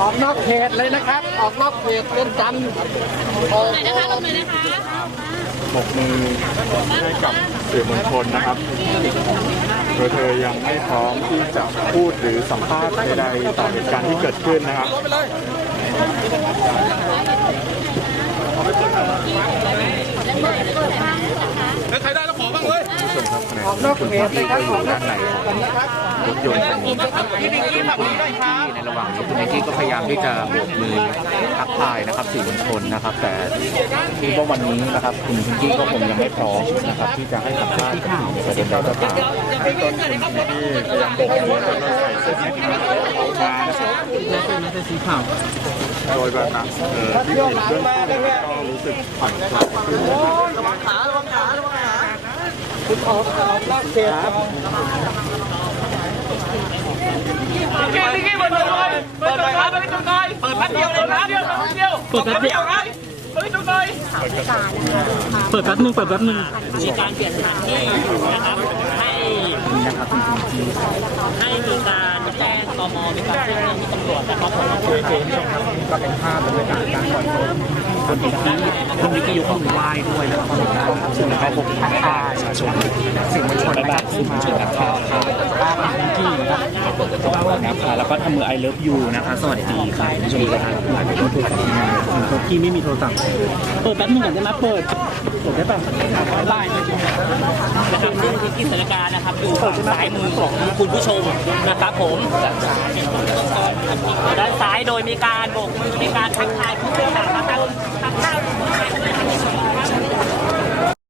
ออกนอกเขตเลยนะครับ ออกนอกเขตเป็นจำออกปรบมือให้กับสื่อมวลชนนะครับโดยเธอยังไม่พร้อมที่จะพูดหรือสัมภาษณ์ใดๆต่อเหตุการณ์ที่เกิดขึ้นนะครับ ใครได้แล้วขอบ้างเลย ผู้ช มครับขณะที่คุณพี่อยู่ด้านในของรถยนต์คันนี้นะครับที่ในระหว่างนี้คุณแองกี้ก็พยายามที่จะโบกมือทักทายนะครับสื่อมวลชนนะครับ แต่คิดว่าวันนี้นะครับคุณพิงกี้ก็คงยังไม่พร้อมนะครับที่จะให้สัมภาษณ์กับสื่อในประเด็นใดก็ตามให้ต้นคุณพิงกี้พยายามโบกมือแล้วก็ใส่เสื้อแขาวออกมานะครับโดยแบบนั้นเออที่เห็นเรื่องต้นก็รู้สึกผ่อนคลายขึ้นนะ ครับพี่กี้พี่กี้เปิดหน่อยเปิดหน่อยครับเปิดจุดหน่อยเปิดแป๊บเดียวเลยครับเดียวเปิดแป๊บเดียวเปิดแป๊บเดียวครับเปิดจุดหน่อยเปิดแป๊บนึงเปิดแป๊บนึงมีการเปลี่ยนสถานที่นะครับให้ให้มีการแจ้งตมมีการแจ้งที่ตำรวจนะครับผมคุณผู้ชมครับก็เป็นภาพบรรยากาศการปล่อย คุณพิงกี้คุณพิงกี้ยกมือไหว้ด้วยนะครับซึ่งเขาคงทักทายประชาชนสื่อมวลชนนะครับสื่อมวลชนนะครับภาพคุณกี้นะครับนะครับแล้วก็ทำมือ I love you นะคะสวัสดีค่ะคุณผู้ชมครับหลายคนโทรศัพท์ที่มาโทรกี้ไม่มีโทรศัพท์เปิดแป๊บนึงก่อนได้ไหมเปิดเปิดได้ป่ะไล่นะครับซึ่งพื้นที่สถานการณ์นะครับอยู่ฝั่งซ้ายมือของคุณผู้ชมนะครับผมด้านซ้ายโดยมีการโบกมือมีการทักทายผู้บริหารนะครับ